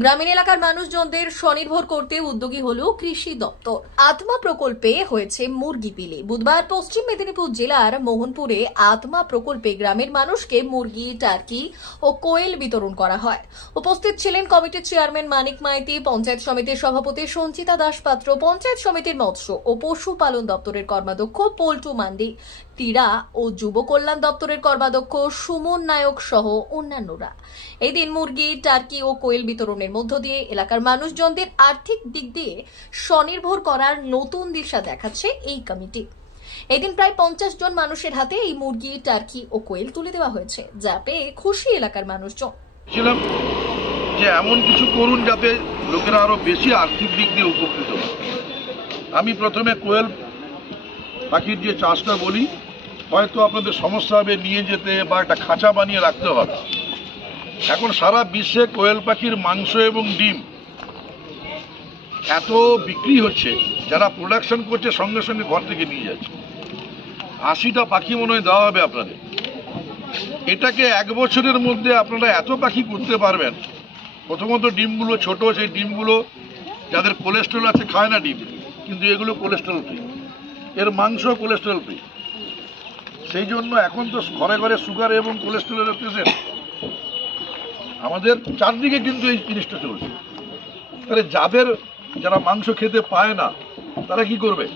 গ্রামীণ এলাকার মানুষজনদের স্বনির্ভর করতে উদ্যোগী হলো কৃষি দপ্তর। আত্মা প্রকল্পে হয়েছে মুরগি বিলি। বুধবার পশ্চিম মেদিনীপুর জেলার মোহনপুরে আত্মা প্রকল্পে গ্রামের মানুষকে মুরগি, টার্কি ও কোয়েল বিতরণ করা হয়। উপস্থিত ছিলেন কমিটির চেয়ারম্যান মানিক মাইতি, পঞ্চায়েত সমিতির সভাপতি সঞ্চিতা দাস পাত্র, পঞ্চায়েত সমিতির মৎস্য ও পশুপালন দপ্তরের কর্মাধ্যক্ষ পল্টু মান্ডি, ক্রীড়া ও যুব কল্যাণ দপ্তরের কর্মাধ্যক্ষ সুমন নায়ক সহ অন্যান্যরা। এই দিন মুরগি, টার্কি ও কোয়েল বিতরণের মধ্য দিয়ে এলাকার মানুষজনদের আর্থিক দিক দিয়ে স্বনির্ভর করার নতুন দিশা দেখাচ্ছে এই কমিটি। এদিন প্রায় 50 জন মানুষের হাতে এই মুরগি, টার্কি ও কোয়েল তুলে দেওয়া হয়েছে, যা পেয়ে খুশি এলাকার মানুষজন। যে এমন কিছু করুন যাতে লোকেরা আরো বেশি আর্থিক দিক দিয়ে উপকৃত হয়। আমি প্রথমে কোয়েল পাখির যে চাষটা বলি, হয়তো আপনাদের সমস্যা হবে নিয়ে যেতে বা একটা খাঁচা বানিয়ে রাখতে হবে। এখন সারা বিশ্বে কোয়েল পাখির মাংস এবং ডিম এত বিক্রি হচ্ছে, যারা প্রোডাকশন করছে সঙ্গে সঙ্গে ঘর থেকে নিয়ে যাচ্ছে। 80টা পাখি মনে হয় দেওয়া হবে আপনাদের। এটাকে 1 বছরের মধ্যে আপনারা এত পাখি করতে পারবেন। প্রথমত ডিমগুলো ছোট, সেই ডিমগুলো যাদের কোলেস্ট্রল আছে খায় না ডিম, কিন্তু এগুলো কোলেস্ট্রল ফ্রি, এর মাংস কোলেস্ট্রল ফ্রি। সেই জন্য এখন তো ঘরে ঘরে সুগার এবং কোলেস্ট্রলের পেশেন্ট, আমাদের চারদিকে কিন্তু এই জিনিসটা চলছে। তাহলে যারা মাংস খেতে পায় না তারা কি করবে?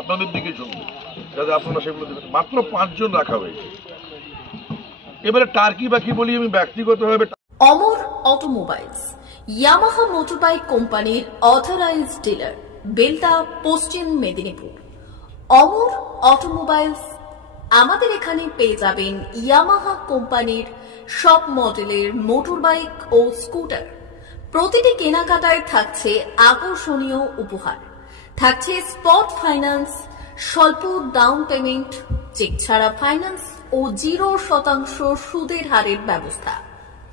আপনাদের দিকে চলবে, যাতে আপনারা সেগুলো দেবেন। মাত্র 5 জন রাখা হয়েছে। এবারে টার্কি বাকি বলি আমি ব্যক্তিগতভাবে। অমর অটোমোবাইলস, ইয়ামাহা মোটরবাইক কোম্পানির অথরাইজড ডিলার, বেলদা, পশ্চিম মেদিনীপুর। অমর অটোমোবাইলস, আমাদের এখানে পেয়ে যাবেন ইয়ামাহা কোম্পানির সব মডেলের মোটরবাইক ও স্কুটার। প্রতিটি কেনাকাটায় থাকছে আকর্ষণীয় উপহার, থাকছে স্পট ফাইন্যান্স, স্বল্প ডাউন পেমেন্ট, চেক ছাড়া ফাইন্যান্স ও 0% সুদের হারের ব্যবস্থা।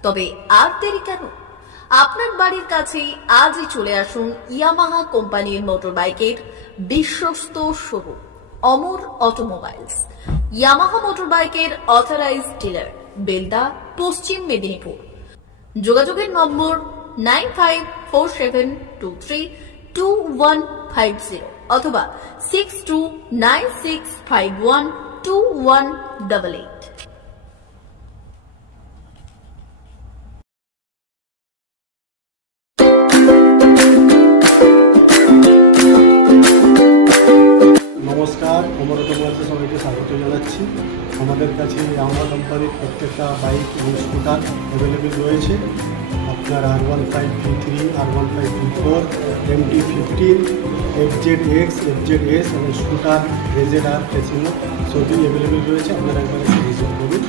তবে আর দেরি কেন? আপনার বাড়ির কাছেই আজই চলে আসুন ইয়ামাহা কোম্পানির মোটরবাইকের বিশ্বস্ত শোরুম অমর অটোমোবাইলস, ইয়ামাহা মোটরবাইকের অথরাইজড ডিলার, বেলদা, পশ্চিম মেদিনীপুর। যোগাযোগের নম্বর 9547232150 অথবা 6296512188। নমস্কার, অমর অটোমোবাইলসে সবাইকে স্বাগত জানাচ্ছি। আমাদের কাছে ইয়ামাহা কোম্পানির প্রত্যেকটা বাইক এবং স্কুটার অ্যাভেলেবেল রয়েছে। আপনার R15 V3, R15 V4, MT-15, FZX, FZS এবং স্কুটার RZR, ফেসিনো সবই অ্যাভেলেবেল রয়েছে। আপনারা একবার ভিজিট করুন।